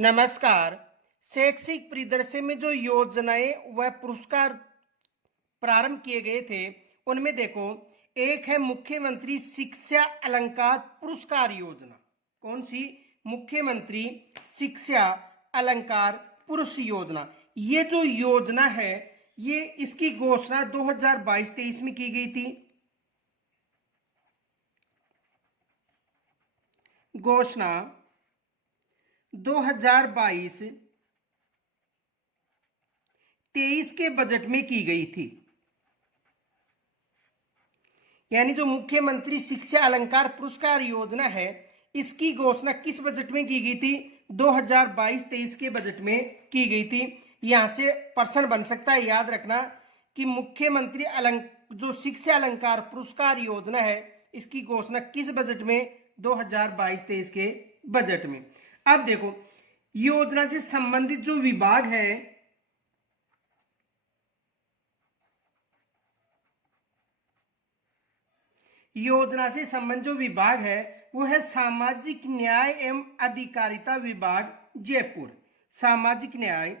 नमस्कार। शैक्षिक परिदृश्य में जो योजनाएं व पुरस्कार प्रारंभ किए गए थे उनमें देखो, एक है मुख्यमंत्री शिक्षा अलंकार पुरस्कार योजना। कौन सी? मुख्यमंत्री शिक्षा अलंकार पुरस्कार योजना। ये जो योजना है, ये इसकी घोषणा 2022-23 में की गई थी। घोषणा 2022-23 के बजट में की गई थी। यानी जो मुख्यमंत्री शिक्षा अलंकार पुरस्कार योजना है, इसकी घोषणा किस बजट में की गई थी? 2022-23 के बजट में की गई थी। यहां से प्रश्न बन सकता है, याद रखना कि मुख्यमंत्री जो शिक्षा अलंकार पुरस्कार योजना है, इसकी घोषणा किस बजट में? 2022-23 के बजट में। अब देखो, योजना से संबंधित जो विभाग है, योजना से संबंधित जो विभाग है वो है सामाजिक न्याय एवं अधिकारिता विभाग जयपुर। सामाजिक न्याय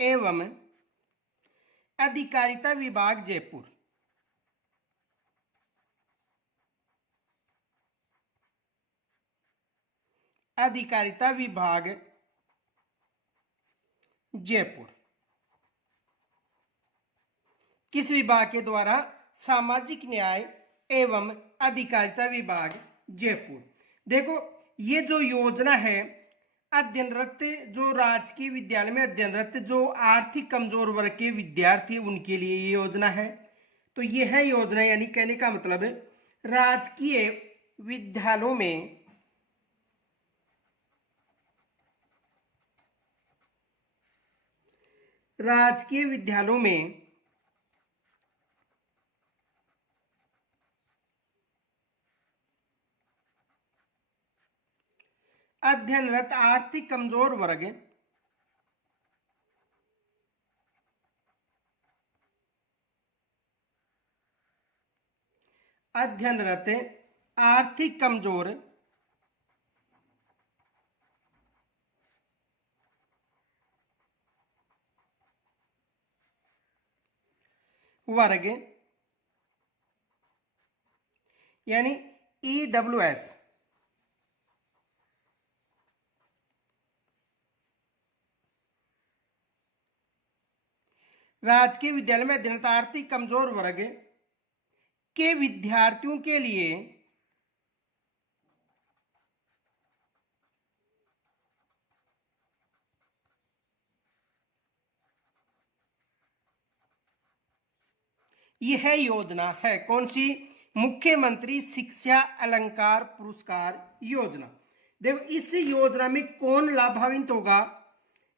एवं अधिकारिता विभाग जयपुर। अधिकारिता विभाग जयपुर किस विभाग के द्वारा? सामाजिक न्याय एवं अधिकारिता विभाग जयपुर। देखो, ये जो योजना है, अध्ययनरत जो राजकीय विद्यालय में अध्ययनरत जो आर्थिक कमजोर वर्ग के विद्यार्थी, उनके लिए ये योजना है। तो ये है योजना, यानी कहने का मतलब राजकीय विद्यालयों में अध्ययनरत आर्थिक कमजोर वर्ग अध्ययनरत आर्थिक कमजोर वर्ग यानी EWS राजकीय विद्यालय में अध्ययनरत आर्थिक कमजोर वर्ग के विद्यार्थियों के लिए यह योजना है। कौन सी? मुख्यमंत्री शिक्षा अलंकार पुरस्कार योजना। देखो, इस योजना में कौन लाभान्वित होगा?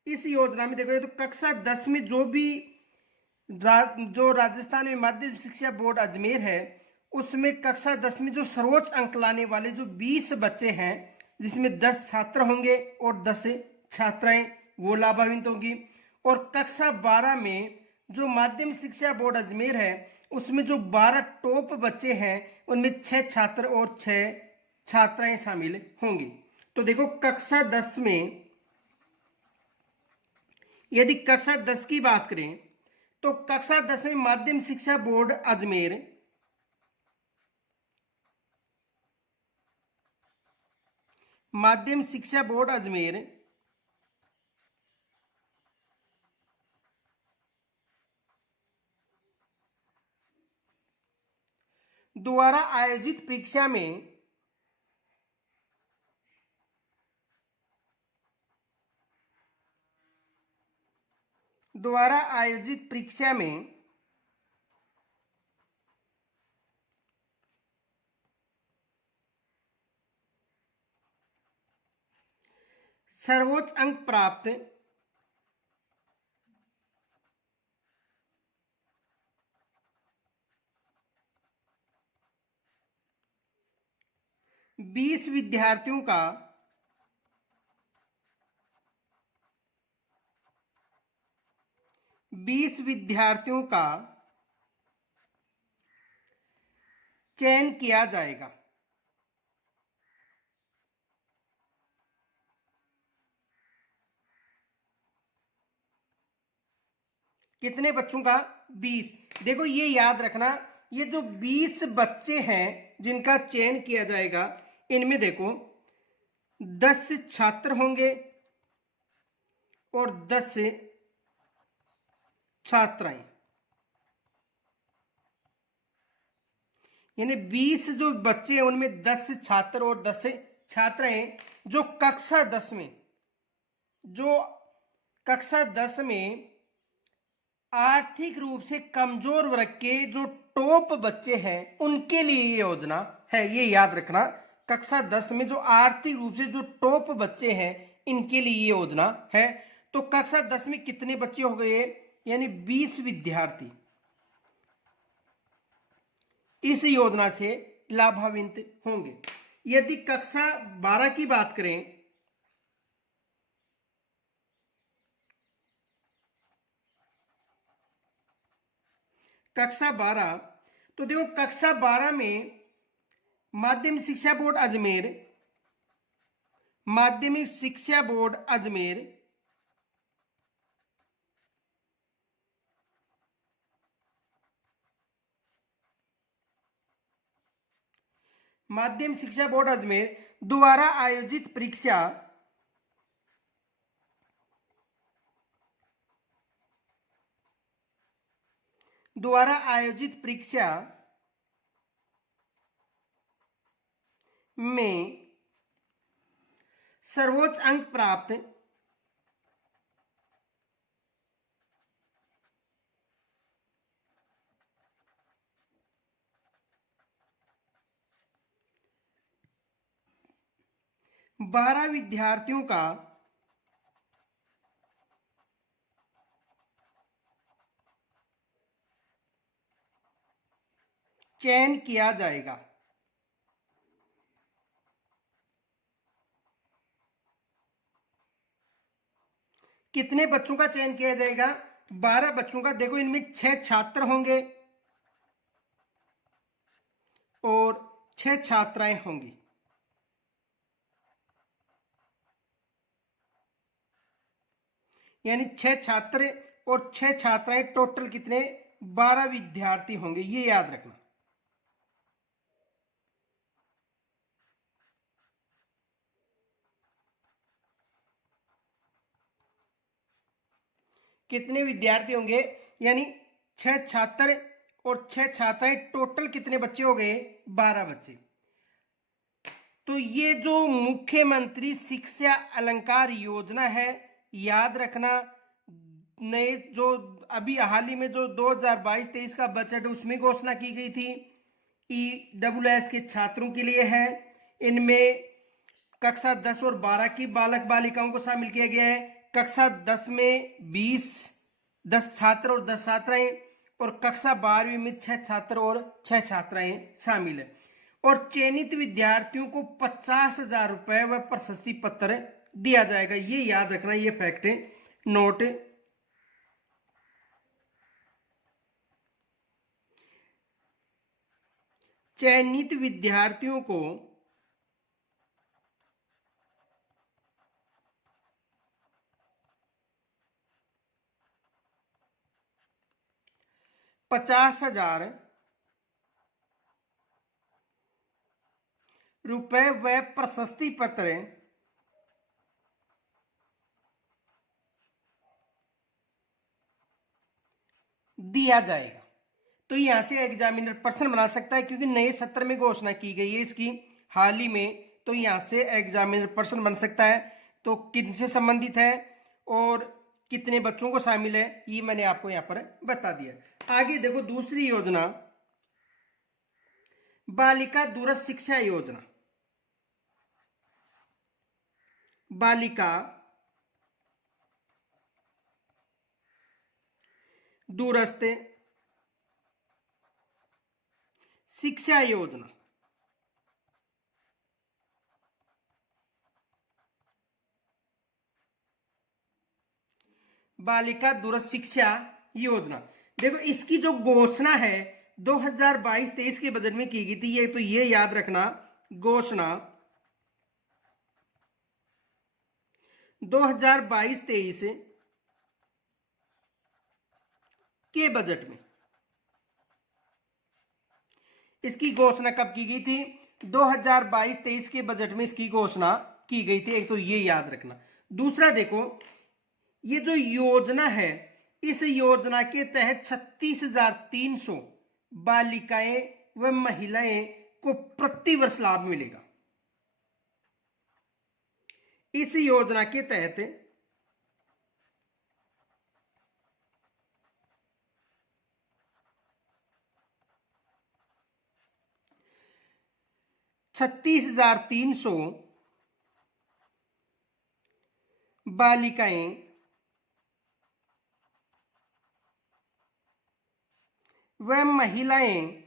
इस योजना में देखो, ये तो कक्षा 10 में जो राजस्थान में माध्यमिक शिक्षा बोर्ड अजमेर है, उसमें कक्षा 10 में जो सर्वोच्च अंक लाने वाले जो 20 बच्चे हैं, जिसमें 10 छात्र होंगे और 10 छात्राएं, वो लाभान्वित होंगी। और कक्षा 12 में जो माध्यमिक शिक्षा बोर्ड अजमेर है, उसमें जो 12 टॉप बच्चे हैं, उनमें 6 छात्र और 6 छात्राएं शामिल होंगी। तो देखो, कक्षा 10 में यदि कक्षा 10 की बात करें तो कक्षा 10 में माध्यमिक शिक्षा बोर्ड अजमेर माध्यमिक शिक्षा बोर्ड अजमेर द्वारा आयोजित परीक्षा में सर्वोच्च अंक प्राप्त 20 विद्यार्थियों का 20 विद्यार्थियों का चयन किया जाएगा। कितने बच्चों का? 20। देखो ये याद रखना, ये जो 20 बच्चे हैं जिनका चयन किया जाएगा, इनमें देखो 10 छात्र होंगे और 10 छात्राएं, यानी 20 जो बच्चे हैं उनमें 10 छात्र और 10 छात्राएं जो कक्षा 10 में, जो कक्षा 10 में आर्थिक रूप से कमजोर वर्ग के जो टॉप बच्चे हैं उनके लिए ये योजना है। ये याद रखना, कक्षा 10 में जो आर्थिक रूप से जो टॉप बच्चे हैं इनके लिए ये योजना है। तो कक्षा 10 में कितने बच्चे हो गए? यानी 20 विद्यार्थी इस योजना से लाभान्वित होंगे। यदि कक्षा 12 की बात करें, कक्षा 12, तो देखो कक्षा 12 में माध्यमिक शिक्षा बोर्ड अजमेर, माध्यमिक शिक्षा बोर्ड अजमेर माध्यमिक शिक्षा बोर्ड अजमेर द्वारा आयोजित परीक्षा में सर्वोच्च अंक प्राप्त बारह विद्यार्थियों का चयन किया जाएगा। कितने बच्चों का चयन किया जाएगा? 12 बच्चों का। देखो इनमें 6 छात्र होंगे और 6 छात्राएं होंगी, यानी 6 छात्र और 6 छात्राएं, टोटल कितने? 12 विद्यार्थी होंगे, ये याद रखना। कितने विद्यार्थी होंगे? यानी 6 छात्र और 6 छात्राएं, टोटल कितने बच्चे हो गए? 12 बच्चे। तो ये जो मुख्यमंत्री शिक्षा अलंकार योजना है, याद रखना, नए जो अभी हाल ही में जो 2022-23 का बजट उसमें घोषणा की गई थी, EWS के छात्रों के लिए है। इनमें कक्षा 10 और 12 की बालक बालिकाओं को शामिल किया गया है। कक्षा 10 में 10 छात्र और 10 छात्राएं, और कक्षा 12वीं में 6 छात्र और 6 छात्राएं शामिल है। और चयनित विद्यार्थियों को 50,000 रुपए व प्रशस्ति पत्र दिया जाएगा। ये याद रखना, ये फैक्ट नोट। चयनित विद्यार्थियों को 50,000 रुपए व प्रशस्ति पत्र दिया जाएगा। तो यहां से एग्जामिनर प्रश्न बना सकता है, क्योंकि नए सत्र में घोषणा की गई है इसकी हाल ही में, तो यहां से एग्जामिनर प्रश्न बन सकता है। तो किनसे संबंधित है और कितने बच्चों को शामिल है, ये मैंने आपको यहां पर बता दिया। आगे देखो दूसरी योजना, बालिका दूरस्थ शिक्षा योजना। बालिका दूरस्थ शिक्षा योजना। बालिका दूरस्थ शिक्षा योजना, देखो इसकी जो घोषणा है 2022-23 के बजट में की गई थी, ये तो ये याद रखना, घोषणा 2022-23 के बजट में, इसकी घोषणा कब की गई थी? 2022-23 के बजट में इसकी घोषणा की गई थी, एक तो ये याद रखना। दूसरा देखो, ये जो योजना है, इस योजना के तहत 36,300 बालिकाएं व महिलाएं को प्रतिवर्ष लाभ मिलेगा। इस योजना के तहत 36,300 बालिकाएं व महिलाएं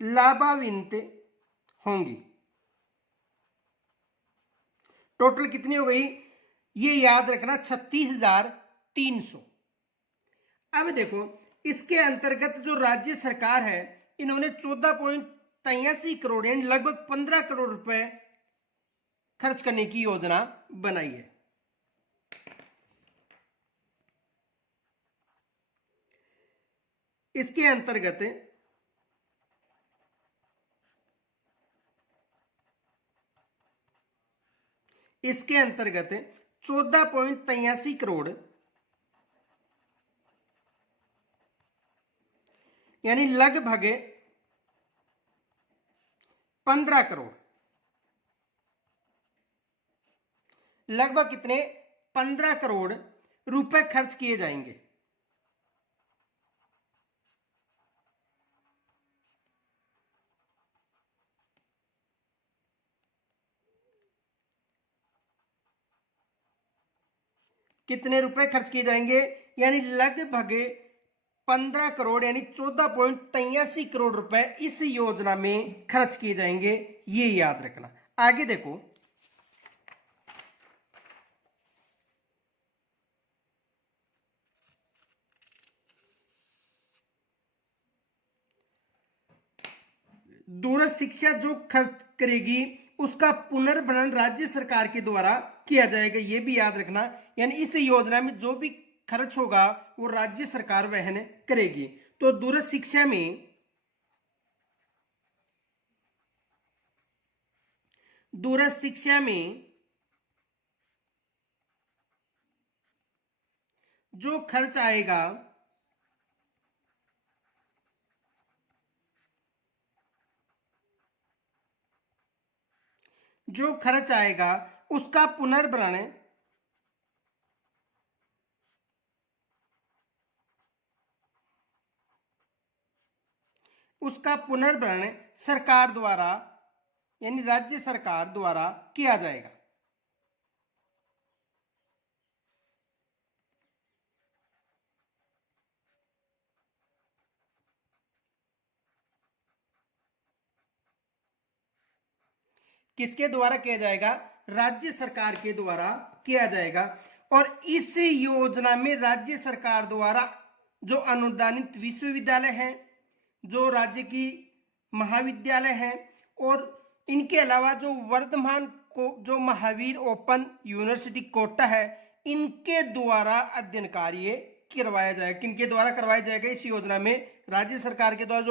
लाभान्वित होंगी। टोटल कितनी हो गई? ये याद रखना, 36,300। अब देखो, इसके अंतर्गत जो राज्य सरकार है, इन्होंने 14.83 करोड़ यानी लगभग 15 करोड़ रुपए खर्च करने की योजना बनाई है। इसके अंतर्गत इसके अंतर्गत 14.83 करोड़ यानी लगभग 15 करोड़, लगभग कितने? 15 करोड़ रुपए खर्च किए जाएंगे। कितने रुपए खर्च किए जाएंगे? यानी लगभग 15 करोड़ यानी 14.83 करोड़ रुपए इस योजना में खर्च किए जाएंगे, ये याद रखना। आगे देखो, दूरस्थ शिक्षा जो खर्च करेगी उसका पुनर्भरण राज्य सरकार के द्वारा किया जाएगा, ये भी याद रखना। यानी इस योजना में जो भी खर्च होगा वो राज्य सरकार वहन करेगी। तो दूरस्थ शिक्षा में जो खर्च आएगा उसका पुनर्भरण सरकार द्वारा यानी राज्य सरकार द्वारा किया जाएगा। किसके द्वारा किया जाएगा? राज्य सरकार के द्वारा किया जाएगा। और इस योजना में राज्य सरकार द्वारा जो अनुदानित विश्वविद्यालय हैं, जो राज्य की महाविद्यालय हैं, और इनके अलावा जो वर्धमान को जो महावीर ओपन यूनिवर्सिटी कोटा है, इनके द्वारा अध्ययन कार्य करवाया जाएगा। किनके द्वारा करवाया जाएगा? इस योजना में राज्य सरकार के द्वारा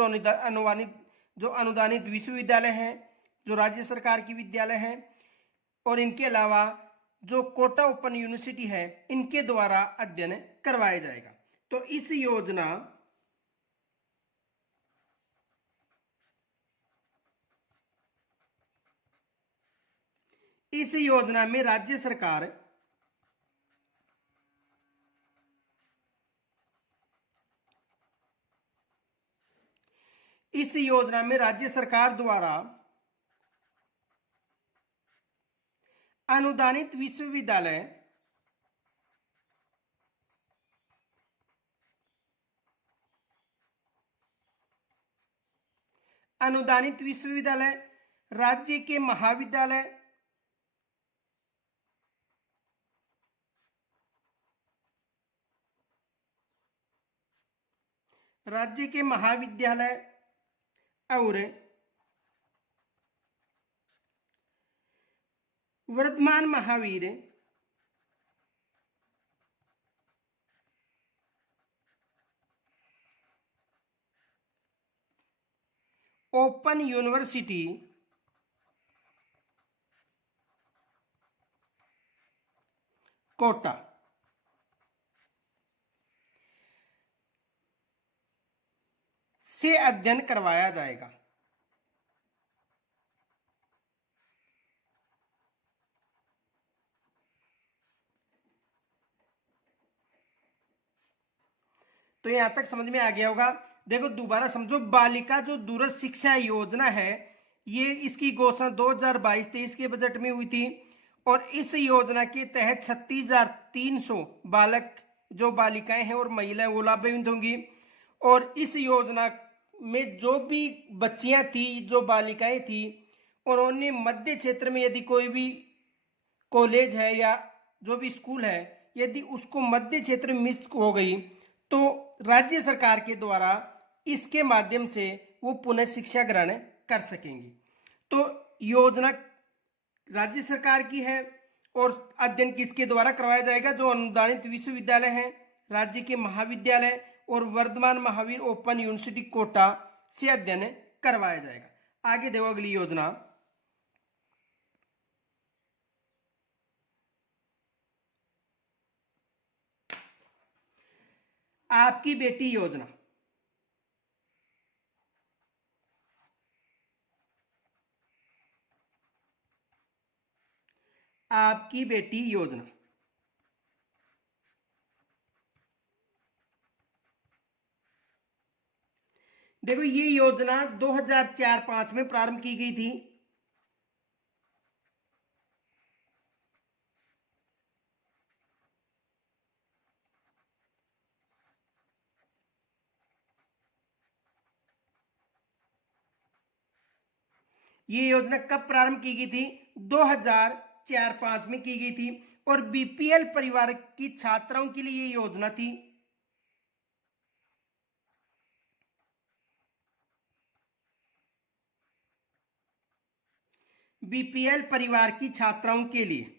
जो अनुदानित विश्वविद्यालय हैं, जो राज्य सरकार की विद्यालय हैं, और इनके अलावा जो कोटा ओपन यूनिवर्सिटी है, इनके द्वारा अध्ययन करवाया जाएगा। तो इस योजना में राज्य सरकार द्वारा अनुदानित विश्वविद्यालय राज्य के महाविद्यालय राज्य के महाविद्यालय और वर्धमान महावीर ओपन यूनिवर्सिटी कोटा से अध्ययन करवाया जाएगा। तो यहां तक समझ में आ गया होगा। देखो दोबारा समझो, बालिका जो दूरस्थ शिक्षा योजना है, ये इसकी घोषणा 2022-23 के बजट में हुई थी और इस योजना के तहत 36,300 बालक जो बालिकाएं हैं और महिलाएं वो लाभान्वित होंगी। और इस योजना में जो भी बच्चियां थी, जो बालिकाएं थी, उन्होंने मध्य क्षेत्र में यदि कोई भी कॉलेज है या जो भी स्कूल है, यदि उसको मध्य क्षेत्र में मिस हो गई तो राज्य सरकार के द्वारा इसके माध्यम से वो पुनः शिक्षा ग्रहण कर सकेंगी। तो योजना राज्य सरकार की है और अध्ययन किसके द्वारा करवाया जाएगा? जो अनुदानित विश्वविद्यालय हैं, राज्य के महाविद्यालय और वर्धमान महावीर ओपन यूनिवर्सिटी कोटा से अध्ययन करवाया जाएगा। आगे देखो अगली योजना, आपकी बेटी योजना। आपकी बेटी योजना देखो, ये योजना 2004-05 में प्रारंभ की गई थी। ये योजना कब प्रारंभ की गई थी? 2004-05 में की गई थी और बीपीएल परिवार की छात्राओं के लिए ये योजना थी। बीपीएल परिवार की छात्राओं के लिए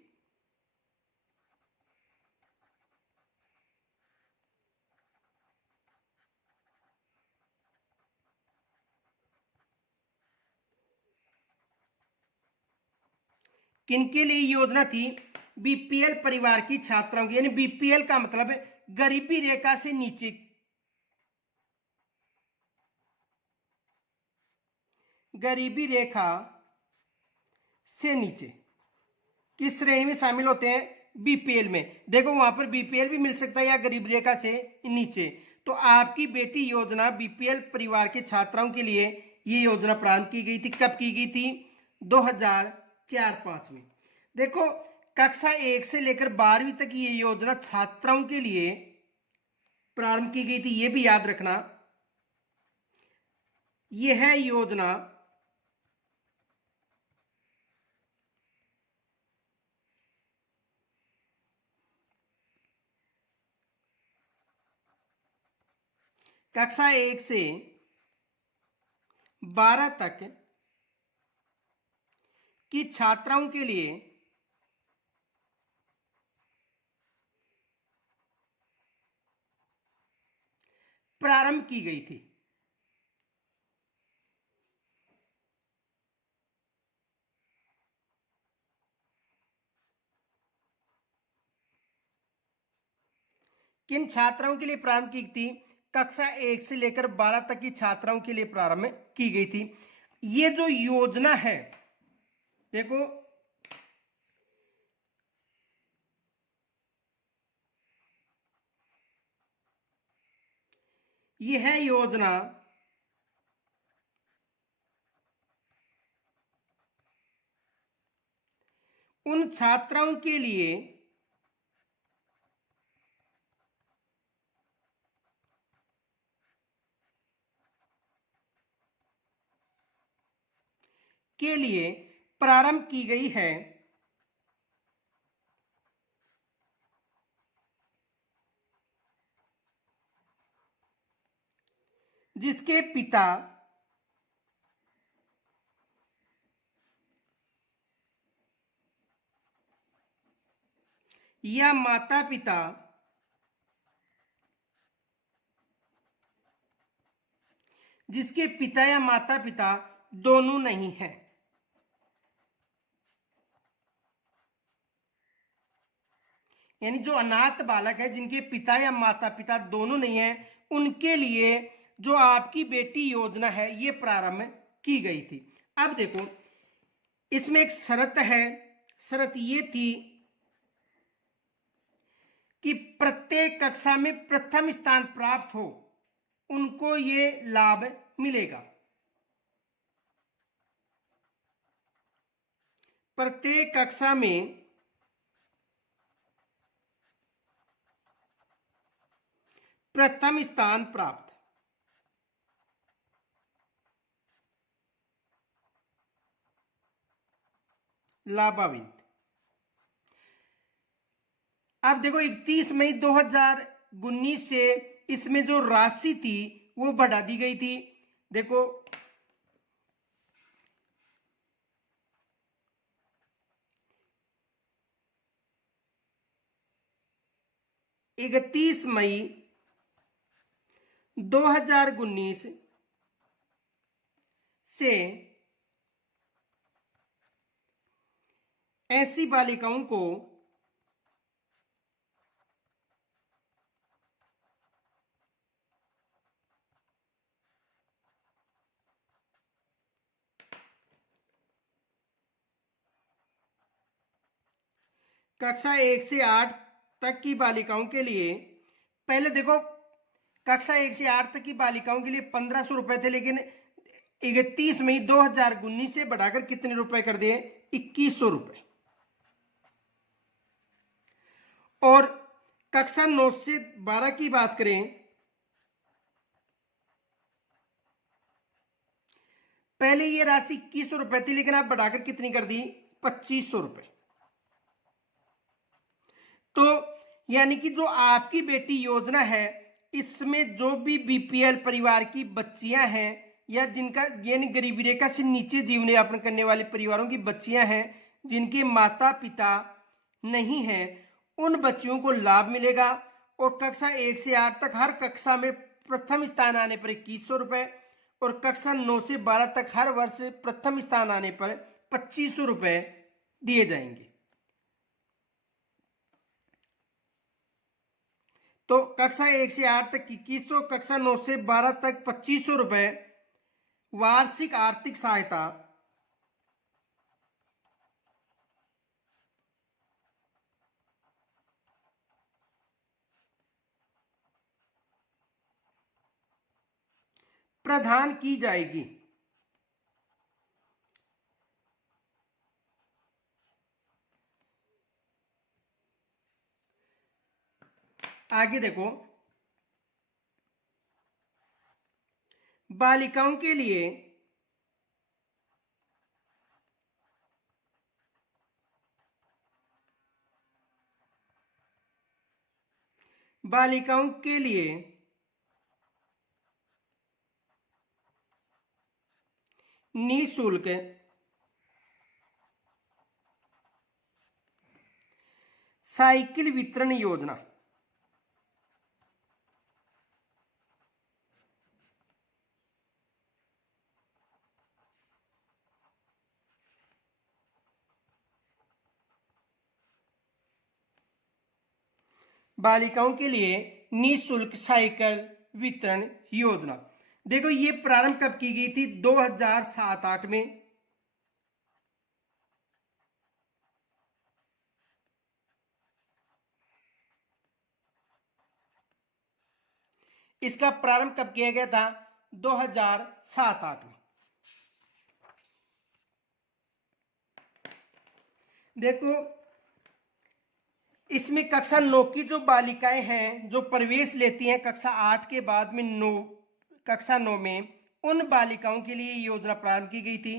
किनके लिए योजना थी? बीपीएल परिवार की छात्राओं की, यानी बीपीएल का मतलब गरीबी रेखा से नीचे, गरीबी रेखा से नीचे किस श्रेणी में शामिल होते हैं? बीपीएल में। देखो वहां पर बीपीएल भी मिल सकता है या गरीबी रेखा से नीचे। तो आपकी बेटी योजना बीपीएल परिवार के छात्राओं के लिए ये योजना प्रारंभ की गई थी। कब की गई थी? 2004-05 में। देखो कक्षा 1 से लेकर 12वीं तक ये योजना छात्राओं के लिए प्रारंभ की गई थी, ये भी याद रखना। यह योजना कक्षा 1 से 12 तक की छात्राओं के लिए प्रारंभ की गई थी। किन छात्राओं के लिए प्रारंभ की थी? कक्षा 1 से लेकर 12 तक की छात्राओं के लिए प्रारंभ की गई थी। ये जो योजना है, देखो यह योजना उन छात्राओं के लिए प्रारंभ की गई है जिसके पिता या माता पिता जिसके पिता या माता पिता दोनों नहीं हैं, यानी जो अनाथ बालक है जिनके पिता या माता पिता दोनों नहीं हैं, उनके लिए जो आपकी बेटी योजना है ये प्रारंभ की गई थी। अब देखो इसमें एक शर्त है, शर्त ये थी कि प्रत्येक कक्षा में प्रथम स्थान प्राप्त हो उनको ये लाभ मिलेगा। प्रत्येक कक्षा में प्रथम स्थान प्राप्त, लाभान्वित। अब देखो 31 मई 2019 से इसमें जो राशि थी वो बढ़ा दी गई थी। देखो 31 मई 2019 से ऐसी बालिकाओं को कक्षा 1 से 8 तक की बालिकाओं के लिए, पहले देखो कक्षा 1 से 8 तक की बालिकाओं के लिए 1500 रुपए थे, लेकिन 31 मई 2019 से बढ़ाकर कितने रुपए कर दिए, 2100 रुपए। और कक्षा 9 से 12 की बात करें, पहले ये राशि 2100 रुपए थी, लेकिन आप बढ़ाकर कितनी कर दी, 2500 रुपए। तो यानी कि जो आपकी बेटी योजना है इसमें जो भी बीपीएल परिवार की बच्चियां हैं या जिनका यानी गरीबी रेखा से नीचे जीवन यापन करने वाले परिवारों की बच्चियां हैं जिनके माता पिता नहीं हैं, उन बच्चियों को लाभ मिलेगा। और कक्षा 1 से 8 तक हर कक्षा में प्रथम स्थान आने पर 2100 रुपए और कक्षा 9 से 12 तक हर वर्ष प्रथम स्थान आने पर 2500 रुपए दिए जाएंगे। तो कक्षा 1 से 8 तक 2100, कक्षा 9 से 12 तक 2500 रुपए वार्षिक आर्थिक सहायता प्रदान की जाएगी। आगे देखो बालिकाओं के लिए निःशुल्क साइकिल वितरण योजना, बालिकाओं के लिए निःशुल्क साइकिल वितरण योजना। देखो ये प्रारंभ कब की गई थी, 2007-8 में। इसका प्रारंभ कब किया गया था, 2007-8 में। देखो इसमें कक्षा 9 की जो बालिकाएं हैं जो प्रवेश लेती हैं कक्षा 8 के बाद में कक्षा 9 में, उन बालिकाओं के लिए योजना प्रारंभ की गई थी।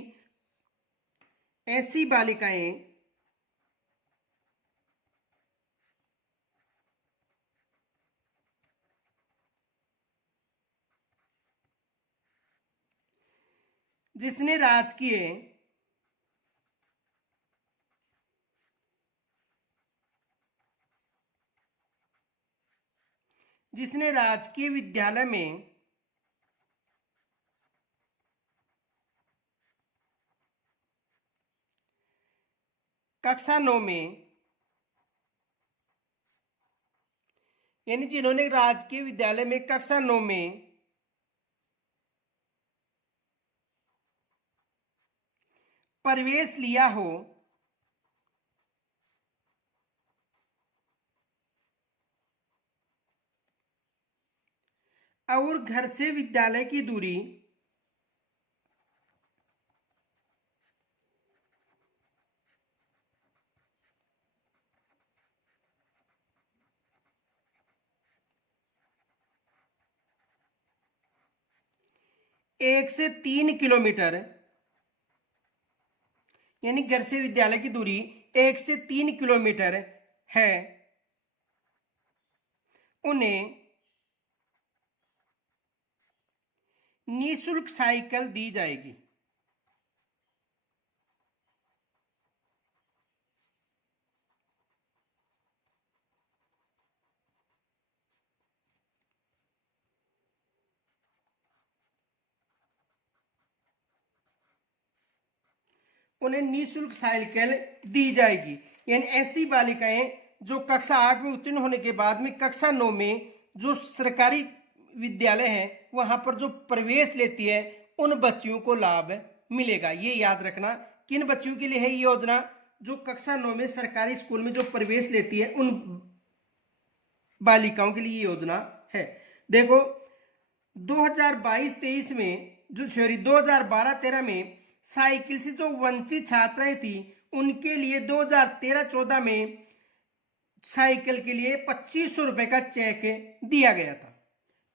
ऐसी बालिकाएं जिसने राजकीय विद्यालय में कक्षा 9 में, यानी जिन्होंने राजकीय विद्यालय में कक्षा 9 में प्रवेश लिया हो और घर से विद्यालय की दूरी 1 से 3 किलोमीटर, यानी घर से विद्यालय की दूरी 1 से 3 किलोमीटर है, उन्हें निःशुल्क साइकिल दी जाएगी। उन्हें निःशुल्क साइकिल दी जाएगी। यानी ऐसी बालिकाएं जो कक्षा 8 में उत्तीर्ण होने के बाद में कक्षा 9 में जो सरकारी विद्यालय है वहां पर जो प्रवेश लेती है उन बच्चियों को लाभ मिलेगा। ये याद रखना, किन बच्चियों के लिए है ये योजना? जो कक्षा 9 में सरकारी स्कूल में जो प्रवेश लेती है उन बालिकाओं के लिए ये योजना है। देखो 2022-23 में जो 2012-13 में साइकिल से जो वंचित छात्राएं थी उनके लिए 2013-14 में साइकिल के लिए 2500 रुपए का चेक दिया गया था।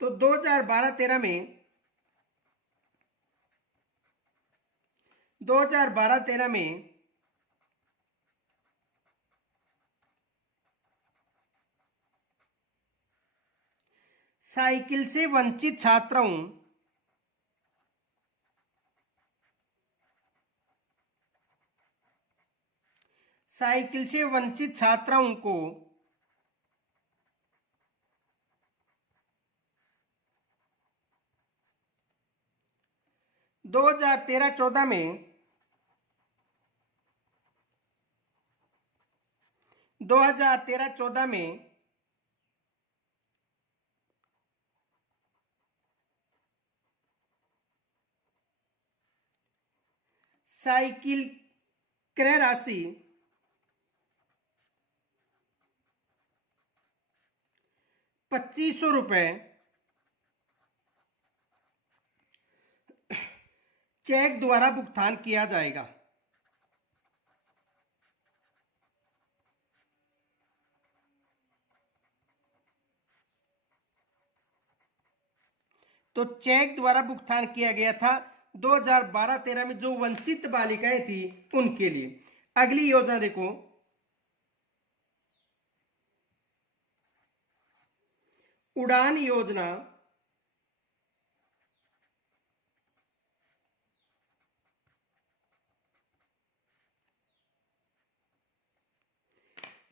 तो 2012-13 में साइकिल से वंचित छात्राओं को 2013-14 में 2013-14 में साइकिल क्रय राशि 2500 रुपए चेक द्वारा भुगतान किया जाएगा। तो चेक द्वारा भुगतान किया गया था 2012-13 में जो वंचित बालिकाएं थी उनके लिए। अगली योजना देखो, उड़ान योजना।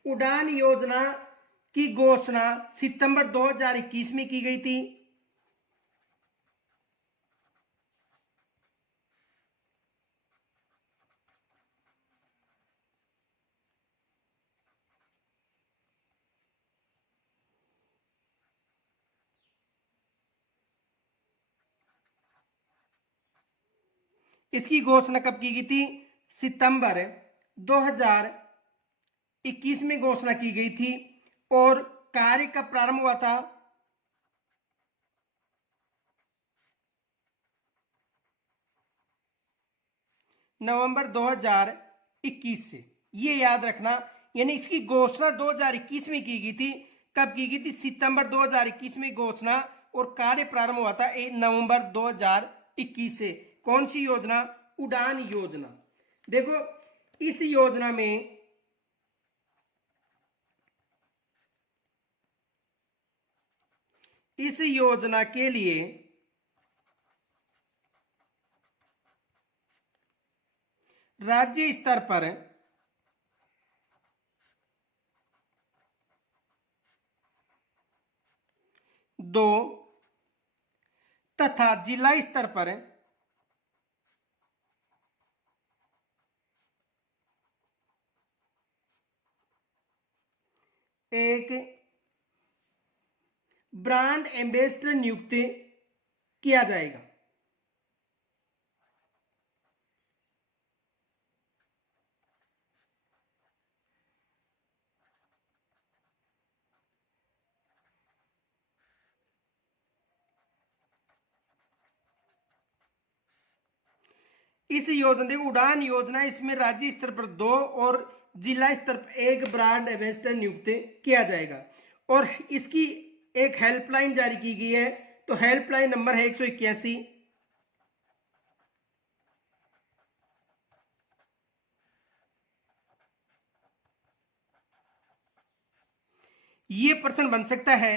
उड़ान योजना की घोषणा सितंबर 2021 में की गई थी। इसकी घोषणा कब की गई थी? सितंबर 2021 में घोषणा की गई थी और कार्य कब प्रारंभ हुआ था? नवंबर 2021 से। ये याद रखना, यानी इसकी घोषणा 2021 में की गई थी। कब की गई थी? सितंबर 2021 में घोषणा और कार्य प्रारंभ हुआ था नवंबर 2021 से। कौन सी योजना? उड़ान योजना। देखो इस योजना में के लिए राज्य स्तर पर दो तथा जिला स्तर पर एक ब्रांड एम्बेसडर नियुक्त किया जाएगा। इस योजना, देखो उड़ान योजना, इसमें राज्य स्तर पर दो और जिला स्तर पर एक ब्रांड एम्बेसडर नियुक्त किया जाएगा। और इसकी एक हेल्पलाइन जारी की गई है, तो हेल्पलाइन नंबर है 181। ये प्रश्न बन सकता है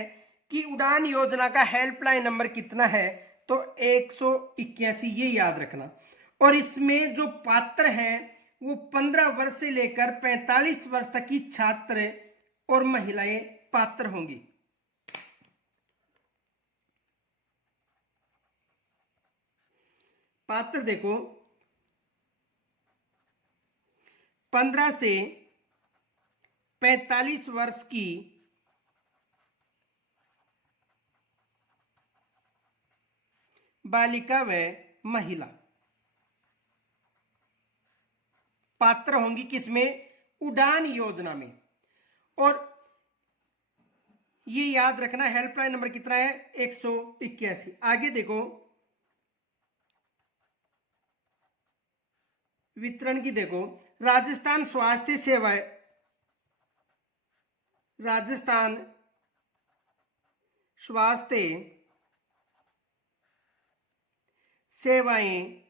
कि उड़ान योजना का हेल्पलाइन नंबर कितना है, तो 181, ये याद रखना। और इसमें जो पात्र हैं वो 15 वर्ष से लेकर 45 वर्ष तक की छात्र और महिलाएं पात्र होंगी। पात्र देखो 15 से 45 वर्ष की बालिका व महिला पात्र होंगी, किसमें? उड़ान योजना में। और ये याद रखना, हेल्पलाइन नंबर कितना है? 181। आगे देखो वितरण की, देखो राजस्थान स्वास्थ्य सेवाएं, राजस्थान स्वास्थ्य सेवाएं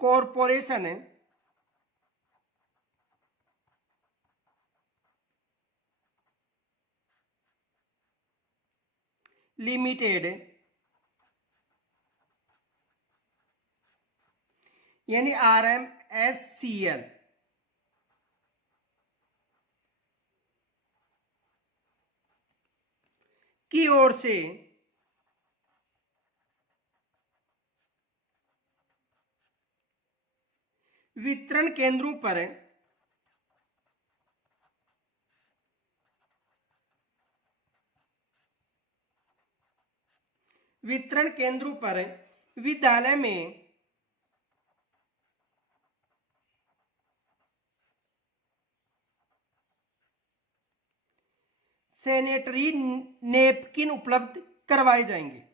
कॉरपोरेशन लिमिटेड, यानी RMSCL की ओर से वितरण केंद्रों पर विद्यालय में सैनिटरी नैपकिन उपलब्ध करवाए जाएंगे।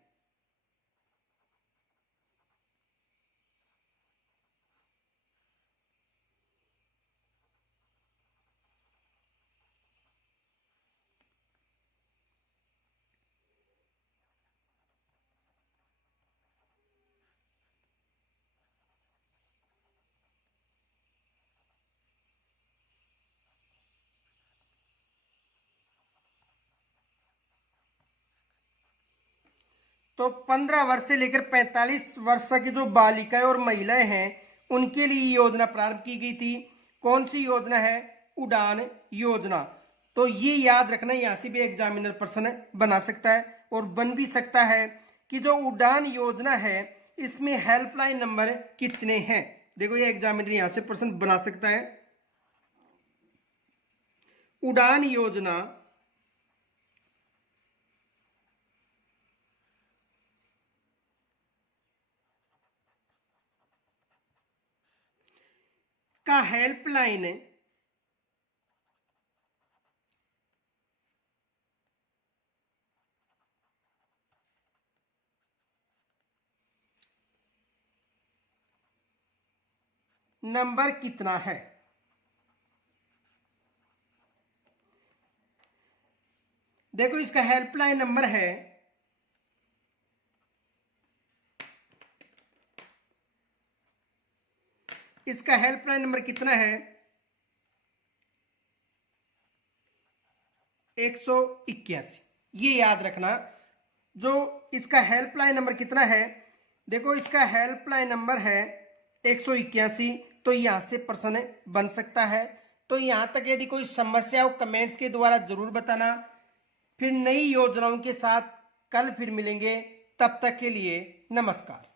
तो 15 वर्ष से लेकर 45 वर्ष की जो बालिकाएं और महिलाएं हैं उनके लिए योजना प्रारंभ की गई थी। कौन सी योजना है? उड़ान योजना। तो ये याद रखना, यहां से भी एग्जामिनर प्रश्न बना सकता है और बन भी सकता है कि जो उड़ान योजना है इसमें हेल्पलाइन नंबर कितने हैं। देखो ये एग्जामिनर यहां से प्रश्न बना सकता है। उड़ान योजना का हेल्पलाइन नंबर कितना है? देखो इसका हेल्पलाइन नंबर है 181। ये याद रखना, जो इसका हेल्पलाइन नंबर कितना है? देखो इसका हेल्पलाइन नंबर है 181, तो यहाँ से प्रश्न बन सकता है। तो यहाँ तक यदि कोई समस्या हो कमेंट्स के द्वारा जरूर बताना। फिर नई योजनाओं के साथ कल फिर मिलेंगे, तब तक के लिए नमस्कार।